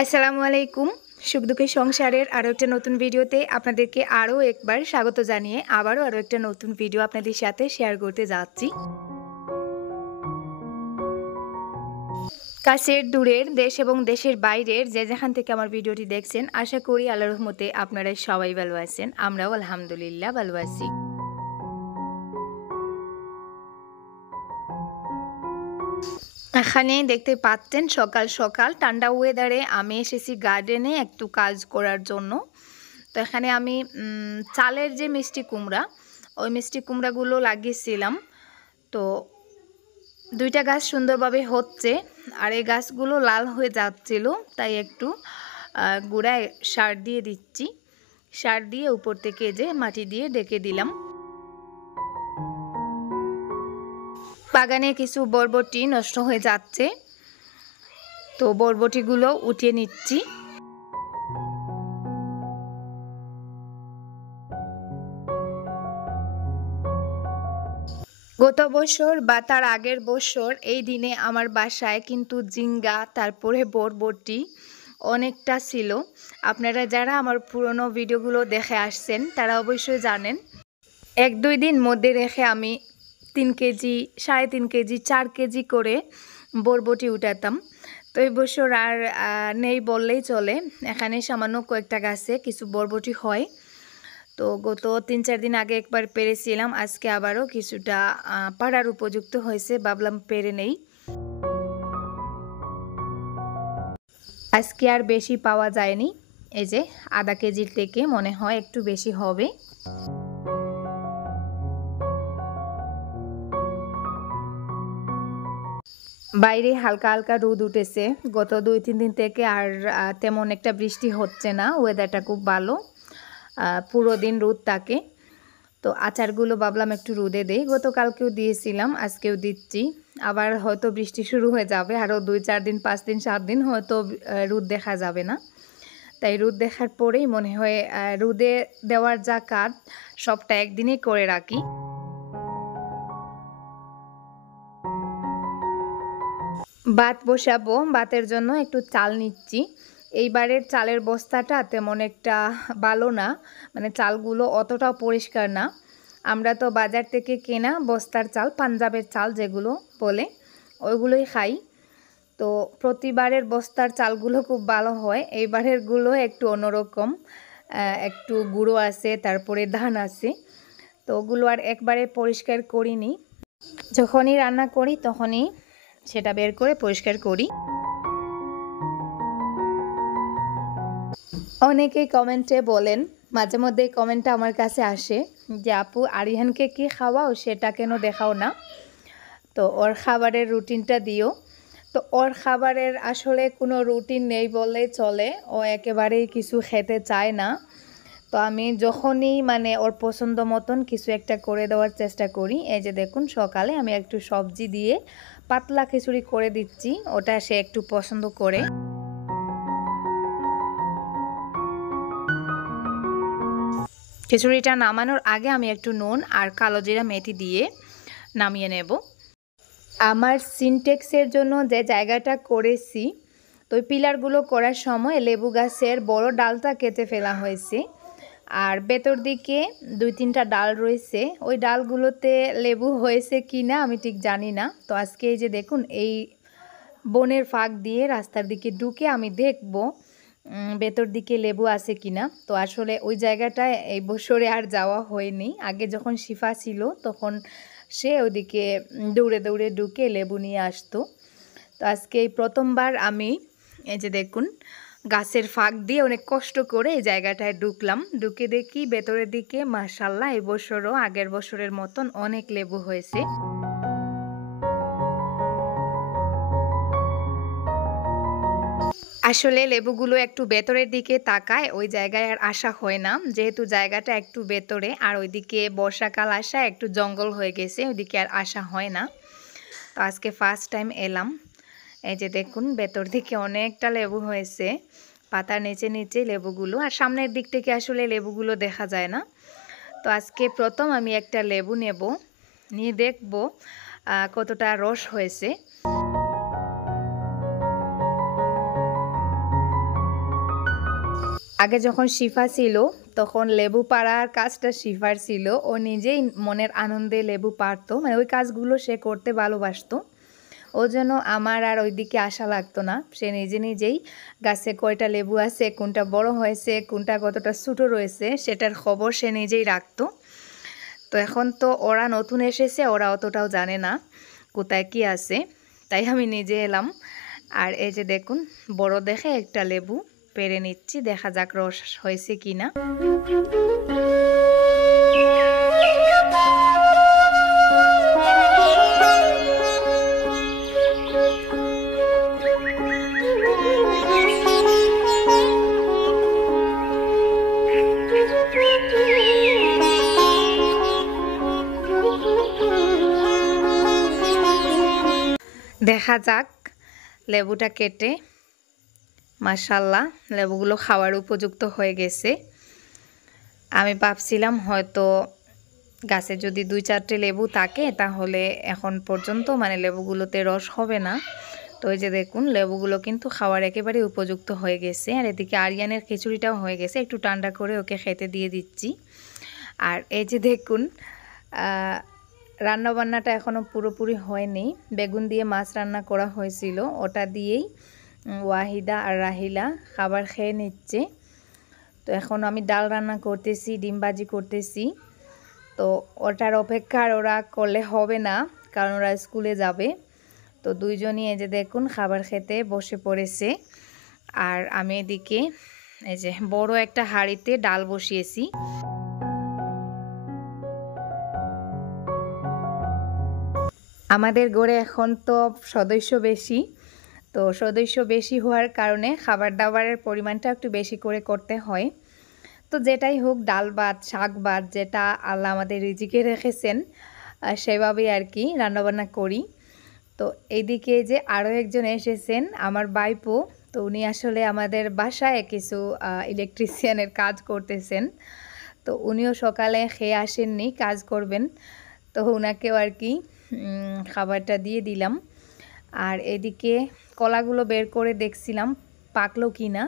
আসসালামু আলাইকুম। সুখ দুঃখের সংসারের আরও একটা নতুন ভিডিওতে আপনাদেরকে আরও একবার স্বাগত জানিয়ে আবারও আরও একটা নতুন ভিডিও আপনাদের সাথে শেয়ার করতে যাচ্ছি। কাছের দূরের দেশ এবং দেশের বাইরের যে যেখান থেকে আমার ভিডিওটি দেখছেন, আশা করি আল্লাহর রহমতে আপনারা সবাই ভালো আছেন। আমরাও আলহামদুলিল্লাহ ভালো আছি। এখানে দেখতে পাচ্ছেন সকাল সকাল ঠান্ডা ওয়েদারে আমি এসেছি গার্ডেনে একটু কাজ করার জন্য। তো এখানে আমি চালের যে মিষ্টি কুমড়া, ওই মিষ্টি কুমড়াগুলো লাগিয়েছিলাম। তো দুইটা গাছ সুন্দরভাবে হচ্ছে, আর এই গাছগুলো লাল হয়ে যাচ্ছিল, তাই একটু গোড়ায় সার দিয়ে দিচ্ছি। সার দিয়ে উপর থেকে যে মাটি দিয়ে ঢেকে দিলাম। বাগানে কিছু বরবটি নষ্ট হয়ে যাচ্ছে, তো বরবটিগুলো উঠিয়ে নিচ্ছি। গত বছর বা তার আগের বছর এই দিনে আমার বাসায় কিন্তু ঝিঙ্গা তারপরে বরবটি অনেকটা ছিল। আপনারা যারা আমার পুরনো ভিডিওগুলো দেখে আসছেন তারা অবশ্যই জানেন। 1-2 দিন মধ্যে রেখে আমি 3 কেজি, 3.5 কেজি, 4 কেজি করে বরবটি উঠাতাম। তো এই বছর আর নেই বললেই চলে। এখানে সামান্য কয়েকটা গাছে কিছু বরবটি হয়। তো গত 3-4 দিন আগে একবার পেরেছিলাম, আজকে আবারও কিছুটা পাড়ার উপযুক্ত হয়েছে, ভাবলাম পেরে নেই। আজকে আর বেশি পাওয়া যায়নি, এই যে আধা কেজির থেকে মনে হয় একটু বেশি হবে। বাইরে হালকা হালকা রোদ উঠেছে। গত 2-3 দিন থেকে আর তেমন একটা বৃষ্টি হচ্ছে না, ওয়েদারটা খুব ভালো, পুরো দিন রোদ থাকে। তো আচারগুলো ভাবলাম একটু রোদে দেই, গতকালকেও দিয়েছিলাম, আজকেও দিচ্ছি। আবার হয়তো বৃষ্টি শুরু হয়ে যাবে, আরও 2-4 দিন, 5 দিন, 7 দিন হয়তো রোদ দেখা যাবে না। তাই রোদ দেখার পরেই মনে হয় রোদে দেওয়ার যা কাজ সবটা একদিনেই করে রাখি। ভাত বসাবো, ভাতের জন্য একটু চাল নিচ্ছি। এইবারের চালের বস্তাটা তেমন একটা ভালো না, মানে চালগুলো অতটাও পরিষ্কার না। আমরা তো বাজার থেকে কেনা বস্তার চাল, পাঞ্জাবের চাল যেগুলো বলে, ওইগুলোই খাই। তো প্রতিবারের বস্তার চালগুলো খুব ভালো হয়, এইবারেরগুলো একটু অন্যরকম, একটু গুঁড়ো আছে, তারপরে ধান আছে। তো ওগুলো আর একবারে পরিষ্কার করিনি, যখনই রান্না করি তখনই সেটা বের করে পরিষ্কার করি। অনেকেই কমেন্টে বলেন, মাঝে মধ্যে কমেন্টটা আমার কাছে আসে যে আপু আরিহানকে কি খাওয়াও, সেটা কেন দেখাও না, তো ওর খাবারের রুটিনটা দিও। তো ওর খাবারের আসলে কোনো রুটিন নেই বললেই চলে, ও একেবারেই কিছু খেতে চায় না। তো আমি যখনই মানে ওর পছন্দ মতন কিছু একটা করে দেওয়ার চেষ্টা করি। এই যে দেখুন, সকালে আমি একটু সবজি দিয়ে পাতলা খিচুড়ি করে দিচ্ছি, ওটা সে একটু পছন্দ করে। খিচুড়িটা নামানোর আগে আমি একটু নুন আর কালো জিরা মেথি দিয়ে নামিয়ে নেব। আমার সিনটেক্সের জন্য যে জায়গাটা করেছি, তো ওই পিলারগুলো করার সময় লেবু গাছের বড় ডালটা কেটে ফেলা হয়েছে, আর ভেতর দিকে 2-3টা ডাল রয়েছে। ওই ডালগুলোতে লেবু হয়েছে কি না আমি ঠিক জানি না। তো আজকে এই যে দেখুন, এই বনের ফাঁক দিয়ে রাস্তার দিকে ঢুকে আমি দেখব ভেতর দিকে লেবু আছে কিনা। তো আসলে ওই জায়গাটায় এই বছরে আর যাওয়া হয়নি। আগে যখন শিফা ছিল তখন সে ওইদিকে দৌড়ে দৌড়ে ঢুকে লেবু নিয়ে আসতো। তো আজকে এই প্রথমবার আমি এই যে দেখুন গাছের ফাঁক দিয়ে অনেক কষ্ট করে এই জায়গাটায় ঢুকলাম। ঢুকে দেখি ভেতরের দিকে মাশাআল্লাহ এই বছরও আগের বছরের মতন অনেক লেবু হয়েছে। আসলে লেবুগুলো একটু ভেতরের দিকে তাকায়, ওই জায়গায় আর আসা হয় না, যেহেতু জায়গাটা একটু ভেতরে, আর ওইদিকে বর্ষাকাল আসা একটু জঙ্গল হয়ে গেছে, ওইদিকে আর আসা হয় না। তো আজকে ফার্স্ট টাইম এলাম। এই যে দেখুন ভেতর দিকে অনেকটা লেবু হয়েছে, পাতার নিচে নিচে লেবুগুলো, আর সামনের দিক থেকে আসলে লেবুগুলো দেখা যায় না। তো আজকে প্রথম আমি একটা লেবু নেব, নিয়ে দেখব কতটা রস হয়েছে। আগে যখন শিফা ছিল তখন লেবু পাড়ার কাজটা শিফার ছিল। ও নিজেই মনের আনন্দে লেবু পাড়তো, মানে ওই কাজগুলো সে করতে ভালোবাসতো। ও যেন আমার আর ওইদিকে আসা লাগতো না। সে নিজে নিজেই গাছে কয়টা লেবু আছে, কোনটা বড় হয়েছে, কোনটা কতটা ছোটো রয়েছে সেটার খবর সে নিজেই রাখতো। তো এখন তো ওরা নতুন এসেছে, ওরা অতটাও জানে না কোথায় কি আছে, তাই আমি নিজে এলাম। আর এই যে দেখুন, বড় দেখে একটা লেবু পেরে নিচ্ছি, দেখা যাক রস হয়েছে কিনা। দেখা যাক লেবুটা কেটে। মাশাআল্লাহ, লেবুগুলো খাওয়ার উপযুক্ত হয়ে গেছে। আমি ভাবছিলাম হয়তো গাছে যদি 2-4টে লেবু থাকে তাহলে এখন পর্যন্ত মানে লেবুগুলোতে রস হবে না। তো এই যে দেখুন, লেবুগুলো কিন্তু খাওয়ার একেবারে উপযুক্ত হয়ে গেছে। আর এদিকে আরিয়ানের খিচুড়িটাও হয়ে গেছে, একটু ঠান্ডা করে ওকে খেতে দিয়ে দিচ্ছি। আর এই যে দেখুন, রান্নাবান্নাটা এখনও পুরোপুরি হয়নি। বেগুন দিয়ে মাছ রান্না করা হয়েছিল, ওটা দিয়েই ওয়াহিদা আর রাহিলা খাবার খেয়ে নিচ্ছে। তো এখন আমি ডাল রান্না করতেছি, ডিম ভাজি করতেছি। তো ওটার অপেক্ষার ওরা করলে হবে না, কারণ ওরা স্কুলে যাবে। তো দুইজনই এই যে দেখুন খাবার খেতে বসে পড়েছে। আর আমি এদিকে এই যে বড় একটা হাঁড়িতে ডাল বসিয়েছি। আমাদের ঘরে এখন তো সদস্য বেশি, তো সদস্য বেশি হওয়ার কারণে খাবার দাবারের পরিমাণটা একটু বেশি করে করতে হয়। তো যেটাই হোক, ডাল ভাত, শাক ভাত, যেটা আল্লাহ আমাদের রিজিকে রেখেছেন সেভাবেই আর কি রান্নাবান্না করি। তো এইদিকে যে আরও একজন এসেছেন, আমার ভাইপো। তো উনি আসলে আমাদের বাসায় কিছু ইলেকট্রিশিয়ানের কাজ করতেছেন। তো উনিও সকালে খেয়ে আসেননি, কাজ করবেন। তো ওনাকেও আর কি খাবারটা দিয়ে দিলাম। আর এদিকে কলাগুলো বের করে দেখছিলাম পাকলো কি না।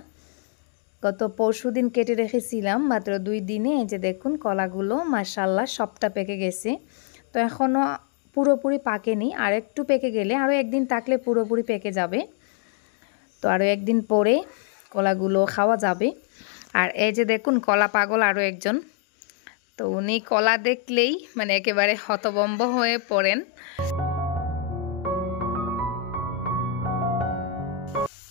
গত পরশুদিন কেটে রেখেছিলাম, মাত্র 2 দিনে এই যে দেখুন কলাগুলো মাশাআল্লাহ সবটা পেকে গেছে। তো এখনও পুরোপুরি পাকেনি, আর একটু পেকে গেলে, আরও একদিন থাকলে পুরোপুরি পেকে যাবে। তো আরও একদিন পরে কলাগুলো খাওয়া যাবে। আর এই যে দেখুন কলা পাগল আরও একজন। তো উনি কলা দেখলেই মানে একেবারে হতভম্ব হয়ে পড়েন।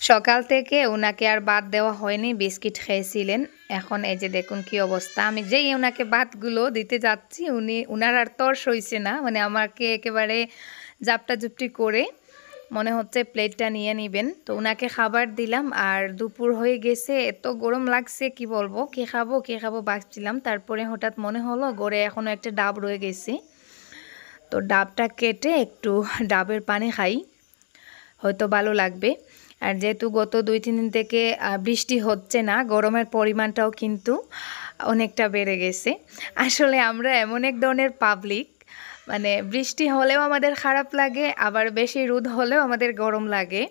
সকাল থেকে ওনাকে আর ভাত দেওয়া হয়নি, বিস্কিট খেয়েছিলেন। এখন এই যে দেখুন কি অবস্থা। আমি যেই ওনাকে ভাতগুলো দিতে যাচ্ছি, উনার আর তর্স হইছে না, মানে আমাকে একেবারে জাপটাজুপটি করে মনে হচ্ছে প্লেটটা নিয়ে নেবেন। তো ওনাকে খাবার দিলাম। আর দুপুর হয়ে গেছে, এত গরম লাগছে কি বলবো, কি খাবো ভাবছিলাম। তারপরে হঠাৎ মনে হলো ঘরে এখনও একটা ডাব রয়ে গেছে। তো ডাবটা কেটে একটু ডাবের পানি খাই, হয়তো ভালো লাগবে। আর যেহেতু গত 2-3 দিন থেকে বৃষ্টি হচ্ছে না, গরমের পরিমাণটাও কিন্তু অনেকটা বেড়ে গেছে। আসলে আমরা এমন এক ধরনের পাবলিক, মানে বৃষ্টি হলেও আমাদের খারাপ লাগে, আবার বেশি রোদ হলেও আমাদের গরম লাগে।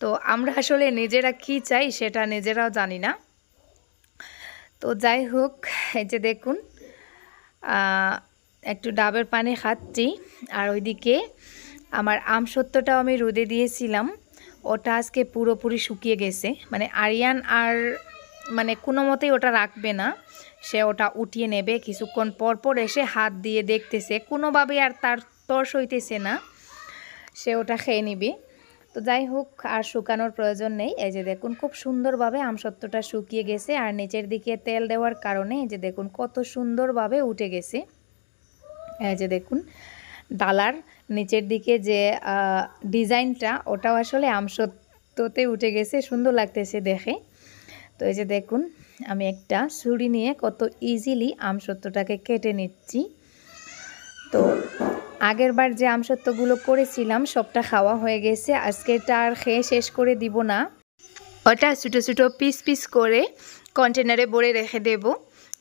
তো আমরা আসলে নিজেরা কি চাই সেটা নিজেরাও জানি না। তো যাই হোক, এই যে দেখুন একটু ডাবের পানি খাচ্ছি। আর ওইদিকে আমার আমসত্ত্বটাও আমি রোদে দিয়েছিলাম, ওটা আজকে পুরোপুরি শুকিয়ে গেছে। মানে আরিয়ান আর মানে কোনো মতেই ওটা রাখবে না, সে ওটা উঠিয়ে নেবে। কিছুক্ষণ পর পর এসে হাত দিয়ে দেখতেছে, কোনোভাবে আর তার তর্স হইতেছে না, সে ওটা খেয়ে নিবে। তো যাই হোক, আর শুকানোর প্রয়োজন নেই। এই যে দেখুন খুব সুন্দরভাবে আমসত্ত্বটা শুকিয়ে গেছে। আর নিচের দিকে তেল দেওয়ার কারণে এই যে দেখুন কত সুন্দরভাবে উঠে গেছে। এই যে দেখুন ডালার নিচের দিকে যে ডিজাইনটা, ওটাও আসলে আমসত্ত্বতে উঠে গেছে, সুন্দর লাগতেছে দেখে। তো এই যে দেখুন আমি একটা ছুরি নিয়ে কত ইজিলি আমসত্ত্বটাকে কেটে নিচ্ছি। তো আগের বার যে আমসত্ত্বগুলো করেছিলাম সবটা খাওয়া হয়ে গেছে, আজকেরটা আর খেয়ে শেষ করে দিব না, ওটা ছোটো ছোটো পিস পিস করে কন্টেনারে ভরে রেখে দেব।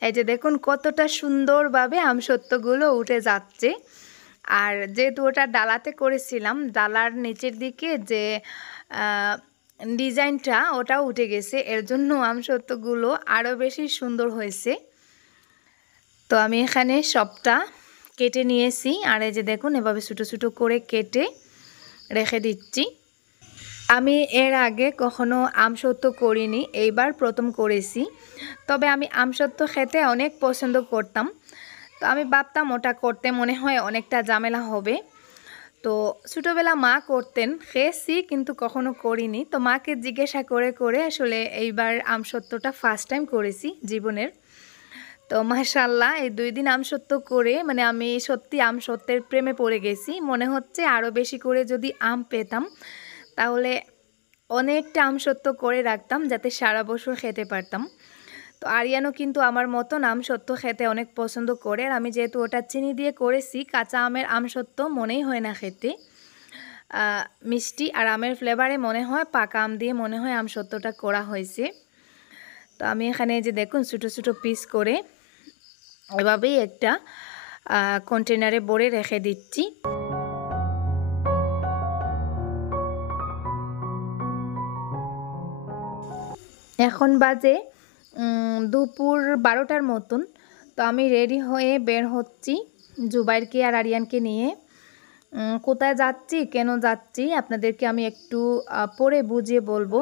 এই যে দেখুন কতটা সুন্দরভাবে আমসত্ত্বগুলো উঠে যাচ্ছে। আর যেহেতু ওটা ডালাতে করেছিলাম, ডালার নিচের দিকে যে ডিজাইনটা ওটাও উঠে গেছে, এর জন্য আমসত্ত্বগুলো আরও বেশি সুন্দর হয়েছে। তো আমি এখানে সবটা কেটে নিয়েছি, আর এই যে দেখুন এভাবে ছোটো ছোটো করে কেটে রেখে দিচ্ছি। আমি এর আগে কখনো আমসত্ত্ব করিনি, এইবার প্রথম করেছি। তবে আমি আমসত্ত্ব খেতে অনেক পছন্দ করতাম, তো আমি ভাবতাম ওটা করতে মনে হয় অনেকটা ঝামেলা হবে। তো ছোটোবেলা মা করতেন, খেয়েছি কিন্তু কখনো করিনি। তো মাকে জিজ্ঞাসা করে করে আসলে এইবার আমসত্ত্বটা ফার্স্ট টাইম করেছি জীবনের। তো মাশাআল্লাহ এই 2 দিন আমসত্ত্ব করে মানে আমি সত্যি আমসত্ত্বের প্রেমে পড়ে গেছি। মনে হচ্ছে আরও বেশি করে যদি আম পেতাম তাহলে অনেকটা আমসত্ত্ব করে রাখতাম যাতে সারা বছর খেতে পারতাম। তো আরিয়ানও কিন্তু আমার মতন আমসত্ত্ব খেতে অনেক পছন্দ করে, আর আমি যেহেতু ওটা চিনি দিয়ে করেছি, কাঁচা আমের আমসত্ত্ব মনেই হয় না খেতে, মিষ্টি আর আমের ফ্লেভারে মনে হয় পাকা আম দিয়ে মনে হয় আমসত্ত্বটা করা হয়েছে। তো আমি এখানে যে দেখুন ছোটো ছোটো পিস করে এভাবেই একটা কন্টেনারে ভরে রেখে দিচ্ছি। এখন বাজে দুপুর 12টার মতন। তো আমি রেডি হয়ে বের হচ্ছি জুবাইরকে আর আরিয়ানকে নিয়ে। কোথায় যাচ্ছি, কেন যাচ্ছি আপনাদেরকে আমি একটু পরে বুঝিয়ে বলবো।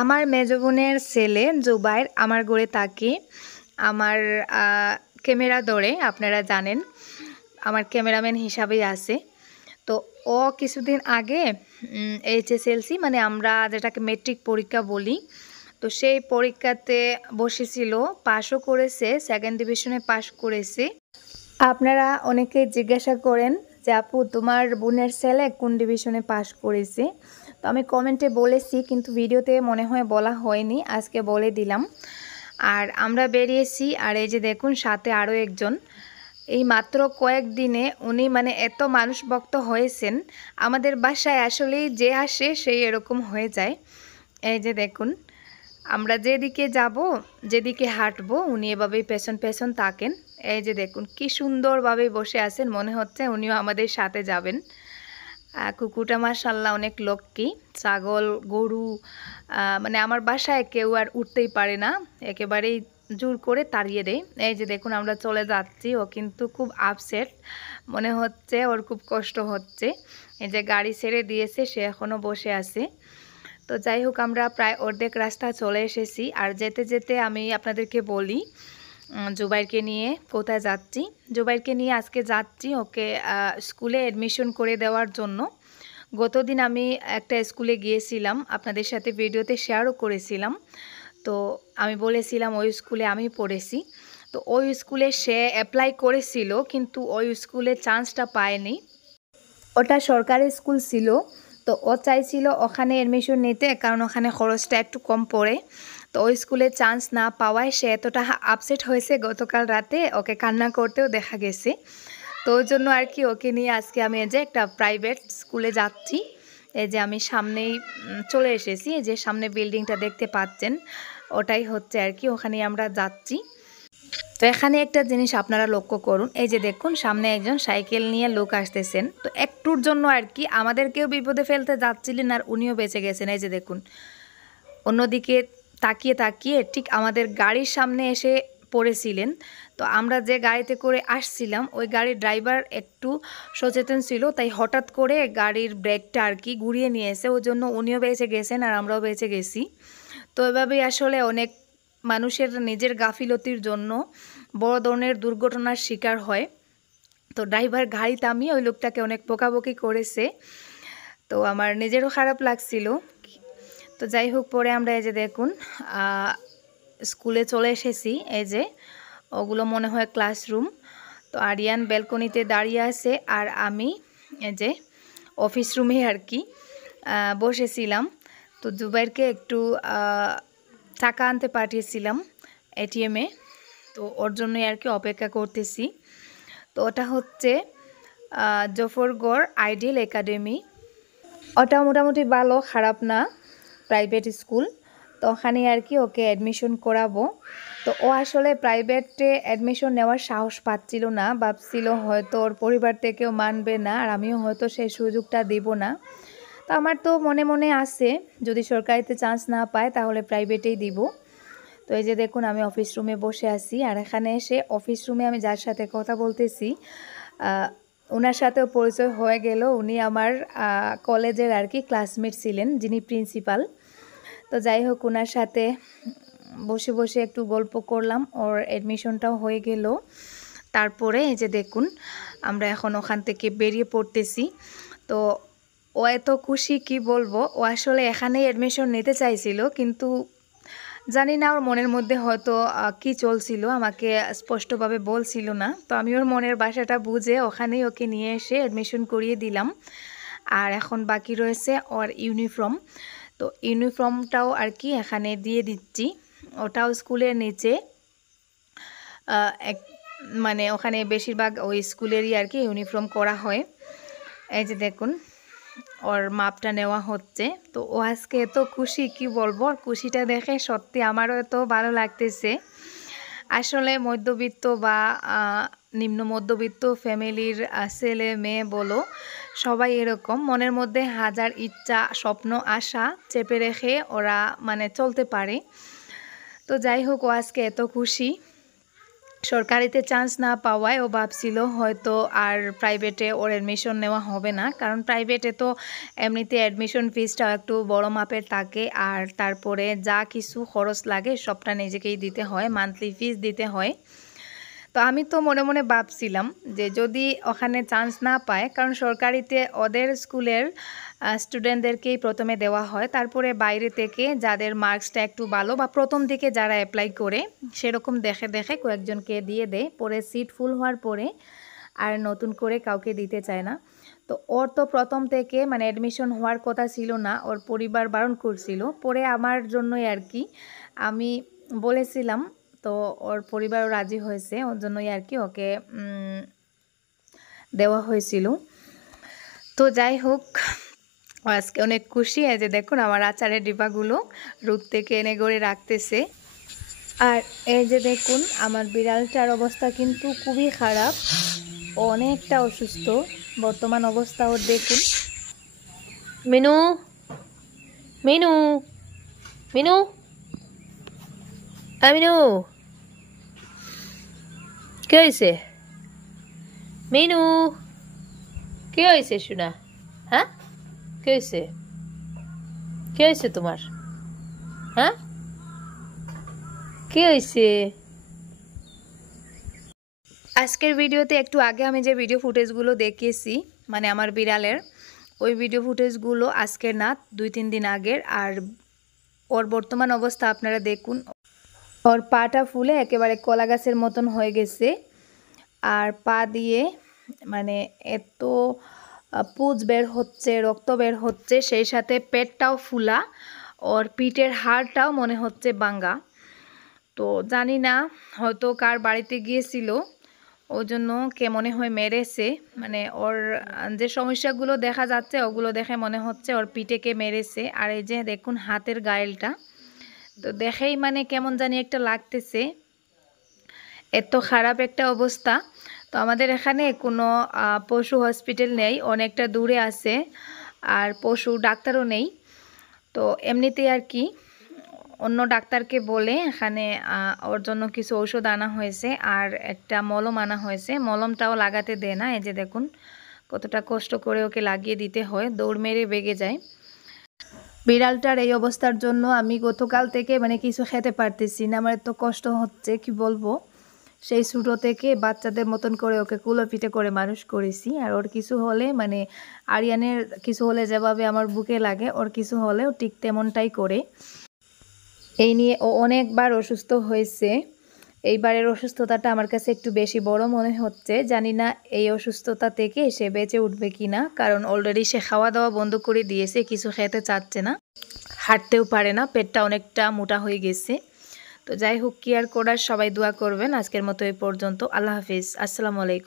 আমার মেজো বোনের ছেলে জুবাইর আমার ঘরে থাকে, আমার ক্যামেরা ধরে, আপনারা জানেন আমার ক্যামেরাম্যান হিসাবেই আছে। তো ও কিছুদিন আগে এইচএসএলসি মানে আমরা যেটাকে মেট্রিক পরীক্ষা বলি, তো সেই পরীক্ষাতে বসেছিল, পাশও করেছে, সেকেন্ড ডিভিশনে পাশ করেছে। আপনারা অনেকে জিজ্ঞাসা করেন যে আপু তোমার বোনের ছেলে কোন ডিভিশনে পাশ করেছে। তো আমি কমেন্টে বলেছি কিন্তু ভিডিওতে মনে হয় বলা হয়নি, আজকে বলে দিলাম। আর আমরা বেরিয়েছি, আর এই যে দেখুন সাথে আরও একজন। এই মাত্র কয়েকদিনে উনি মানে এত মানুষ ভক্ত হয়েছেন, আমাদের বাসায় আসলেই যে আসে সেই এরকম হয়ে যায়। এই যে দেখুন আমরা যেদিকে যাব, যেদিকে হাঁটবো উনি এভাবেই পেছন পেছন থাকেন। এই যে দেখুন কি সুন্দরভাবে বসে আছেন, মনে হচ্ছে উনিও আমাদের সাথে যাবেন। কুকুরটা মাশাআল্লাহ অনেক লক্ষ্মী। ছাগল, গরু মানে আমার বাসায় কেউ আর উঠতেই পারে না, একেবারেই জোর করে তাড়িয়ে দেয়। এই যে দেখুন আমরা চলে যাচ্ছি, ও কিন্তু খুব আপসেট, মনে হচ্ছে ওর খুব কষ্ট হচ্ছে। এই যে গাড়ি ছেড়ে দিয়েছে, সে এখনও বসে আছে। তো যাই হোক আমরা প্রায় অর্ধেক রাস্তা চলে এসেছি। আর যেতে যেতে আমি আপনাদেরকে বলি জুবাইরকে নিয়ে কোথায় যাচ্ছি। জুবাইরকে নিয়ে আজকে যাচ্ছি ওকে স্কুলে অ্যাডমিশন করে দেওয়ার জন্য। গতদিন আমি একটা স্কুলে গিয়েছিলাম, আপনাদের সাথে ভিডিওতে শেয়ারও করেছিলাম। তো আমি বলেছিলাম ওই স্কুলে আমি পড়েছি। তো ওই স্কুলে সে অ্যাপ্লাই করেছিল কিন্তু ওই স্কুলে চান্সটা পায়নি, ওটা সরকারি স্কুল ছিল। তো ও চাইছিল ওখানে অ্যাডমিশন নিতে, কারণ ওখানে খরচটা একটু কম পড়ে। তো ওই স্কুলে চান্স না পাওয়ায় সে এতটা আপসেট হয়েছে, গতকাল রাতে ওকে কান্না করতেও দেখা গেছে। তো ওই জন্য আর কি ওকে নিয়ে আজকে আমি এই যে একটা প্রাইভেট স্কুলে যাচ্ছি। এই যে আমি সামনেই চলে এসেছি, এই যে সামনে বিল্ডিংটা দেখতে পাচ্ছেন, ওটাই হচ্ছে আর কি, ওখানেই আমরা যাচ্ছি। তো এখানে একটা জিনিস আপনারা লক্ষ্য করুন, এই যে দেখুন সামনে একজন সাইকেল নিয়ে লোক আসতেছেন। তো একটুর জন্য আর কি আমাদেরকেও বিপদে ফেলতে যাচ্ছিলেন, আর উনিও বেঁচে গেছেন। এই যে দেখুন অন্যদিকে তাকিয়ে তাকিয়ে ঠিক আমাদের গাড়ির সামনে এসে পড়েছিলেন। তো আমরা যে গাড়িতে করে আসছিলাম ওই গাড়ির ড্রাইভার একটু সচেতন ছিল, তাই হঠাৎ করে গাড়ির ব্রেকটা আর কি ঘুরিয়ে নিয়েছে, ওই জন্য উনিও বেঁচে গেছেন আর আমরাও বেঁচে গেছি। তো এভাবেই আসলে অনেক মানুষের নিজের গাফিলতির জন্য বড় ধরনের দুর্ঘটনার শিকার হয়। তো ড্রাইভার গাড়ি থামিয়ে ওই লোকটাকে অনেক বকাবকি করেছে, তো আমার নিজেরও খারাপ লাগছিল। তো যাই হোক পরে আমরা এই যে দেখুন স্কুলে চলে এসেছি। এই যে ওগুলো মনে হয় ক্লাসরুম। তো আরিয়ান ব্যালকনিতে দাঁড়িয়ে আছে আর আমি এই যে অফিস রুমে আর কি বসেছিলাম। তো জুবাইরকে একটু টাকা আনতে পাঠিয়েছিলাম এটিএমে, তো ওর জন্যই আর কি অপেক্ষা করতেছি। তো ওটা হচ্ছে জফরগড় আইডিয়াল একাডেমি, ওটা মোটামুটি ভালো, খারাপ না, প্রাইভেট স্কুল। তো ওখানে আর কি ওকে অ্যাডমিশন করাবো। তো ও আসলে প্রাইভেটে অ্যাডমিশন নেওয়ার সাহস পাচ্ছিল না, ভাবছিল হয়তো ওর পরিবার থেকেও মানবে না আর আমিও হয়তো সেই সুযোগটা দিব না। তো আমার তো মনে মনে আছে যদি সরকারিতে চান্স না পায় তাহলে প্রাইভেটেই দিব। তো এই যে দেখুন আমি অফিস রুমে বসে আছি, আর এখানে এসে অফিস রুমে আমি যার সাথে কথা বলতেছি ওনার সাথেও পরিচয় হয়ে গেল। উনি আমার কলেজের আর কি ক্লাসমেট ছিলেন, যিনি প্রিন্সিপাল। তো যাই হোক, ওনার সাথে বসে বসে একটু গল্প করলাম, ওর অ্যাডমিশনটাও হয়ে গেল। তারপরে এই যে দেখুন আমরা এখন ওখান থেকে বেরিয়ে পড়তেছি। তো ও এত খুশি কি বলবো, ও আসলে এখানেই অ্যাডমিশন নিতে চাইছিল, কিন্তু জানি না ওর মনের মধ্যে হয়তো কি চলছিল, আমাকে স্পষ্টভাবে বলছিল না। তো আমি ওর মনের বাসাটা বুঝে ওখানেই ওকে নিয়ে এসে অ্যাডমিশন করিয়ে দিলাম। আর এখন বাকি রয়েছে ওর ইউনিফর্ম। তো ইউনিফর্মটাও আর কি এখানে দিয়ে দিচ্ছি। ওটাও স্কুলের নিচে মানে ওখানে বেশিরভাগ ওই স্কুলেরই আর কি ইউনিফর্ম করা হয়। এই যে দেখুন ওর মাপটা নেওয়া হচ্ছে। তো ও আজকে এত খুশি কি বলবো, ওর খুশিটা দেখে সত্যি আমারও এত ভালো লাগতেছে। আসলে মধ্যবিত্ত বা নিম্ন মধ্যবিত্ত ফ্যামিলির ছেলে মেয়ে বলো, সবাই এরকম মনের মধ্যে হাজার ইচ্ছা স্বপ্ন আশা চেপে রেখে ওরা মানে চলতে পারে। তো যাই হোক, ও আজকে এত খুশি। সরকারিতে চান্স না পাওয়ায় ও ভাবছিল হয়তো আর প্রাইভেটে ওর অ্যাডমিশন নেওয়া হবে না, কারণ প্রাইভেটে তো এমনিতে অ্যাডমিশন ফিসটা একটু বড় মাপের থাকে, আর তারপরে যা কিছু খরচ লাগে সবটা নিজেকেই দিতে হয়, মান্থলি ফিস দিতে হয়। তো আমি তো মনে মনে ভাবছিলাম যে যদি ওখানে চান্স না পায়, কারণ সরকারিতে ওদের স্কুলের স্টুডেন্টদেরকেই প্রথমে দেওয়া হয়, তারপরে বাইরে থেকে যাদের মার্কসটা একটু ভালো বা প্রথম দিকে যারা অ্যাপ্লাই করে সেরকম দেখে দেখে কয়েকজনকে দিয়ে দেয়, পরে সিট ফুল হওয়ার পরে আর নতুন করে কাউকে দিতে চায় না। তো ওর তো প্রথম থেকে মানে অ্যাডমিশন হওয়ার কথা ছিল না, ওর পরিবার বারণ করছিল, পরে আমার জন্যই আর কি আমি বলেছিলাম। তো ওর পরিবারও রাজি হয়েছে, ওর জন্যই আর কি ওকে দেওয়া হয়েছিল। তো যাই হোক, আজকে অনেক খুশি। এই যে দেখুন আমার আচারের ডিব্বাগুলো রূপ থেকে এনে গড়ে রাখতেছে। আর এই যে দেখুন আমার বিড়ালটার অবস্থা কিন্তু খুবই খারাপ, অনেকটা অসুস্থ বর্তমান অবস্থা ওর দেখুন। মিনু মিনু মিনু মিনু, কি হয়েছে? মিনু, কি হয়েছে সোনা? হ্যাঁ, কি হয়েছে? কি হয়েছে তোমার? হ্যাঁ, কি হয়েছে? আজকের ভিডিওতে একটু আগে আমি যে ভিডিও ফুটেজগুলো দেখিয়েছি মানে আমার বিড়ালের, ওই ভিডিও ফুটেজগুলো আজকের না 2-3 দিন আগের। আর ওর বর্তমান অবস্থা আপনারা দেখুন, ওর পাটা ফুলে একেবারে কলা গাছের মতন হয়ে গেছে, আর পা দিয়ে মানে এত পুজ বের হচ্ছে, রক্ত বের হচ্ছে, সেই সাথে পেটটাও ফুলা, ওর পিঠের হাড়টাও মনে হচ্ছে ভাঙা। তো জানি না হয়তো কার বাড়িতে গিয়েছিল, ওই জন্য কে মনে হয় মেরেছে, মানে ওর যে সমস্যাগুলো দেখা যাচ্ছে ওগুলো দেখে মনে হচ্ছে ওর পিঠে কে মেরেছে। আর এই যে দেখুন হাতের গায়েলটা, তো দেখেই মানে কেমন জানি একটা লাগতেছে, এত খারাপ একটা অবস্থা। তো আমাদের এখানে কোনো পশু হসপিটাল নেই, অনেকটা দূরে আছে, আর পশু ডাক্তারও নেই। তো এমনিতেই আর কি অন্য ডাক্তারকে বলে এখানে ওর জন্য কিছু ঔষধ আনা হয়েছে, আর একটা মলম আনা হয়েছে, মলমটাও লাগাতে দেয় না। এই যে দেখুন কতটা কষ্ট করে ওকে লাগিয়ে দিতে হয়, দৌড় মেরে বেগে যায়। বিড়ালটার এই অবস্থার জন্য আমি গতকাল থেকে মানে কিছু খেতে পারতেছি না, আমার এত কষ্ট হচ্ছে কি বলবো। সেই ছোটো থেকে বাচ্চাদের মতন করে ওকে কুলো পিঠে করে মানুষ করেছি, আর ওর কিছু হলে মানে আরিয়ানের কিছু হলে যেভাবে আমার বুকে লাগে, ওর কিছু হলেও ঠিক তেমনটাই করে। এই নিয়ে ও অনেকবার অসুস্থ হয়েছে, এইবারের অসুস্থতাটা আমার কাছে একটু বেশি বড় মনে হচ্ছে। জানি না এই অসুস্থতা থেকে সে বেঁচে উঠবে কিনা, কারণ অলরেডি সে খাওয়া দাওয়া বন্ধ করে দিয়েছে, কিছু খেতে চাচ্ছে না, হাঁটতেও পারে না, পেটটা অনেকটা মোটা হয়ে গেছে। তো যাই হোক, কি আর করার, সবাই দোয়া করবেন। আজকের মতো এই পর্যন্ত, আল্লাহ হাফিজ, আসসালামু আলাইকুম।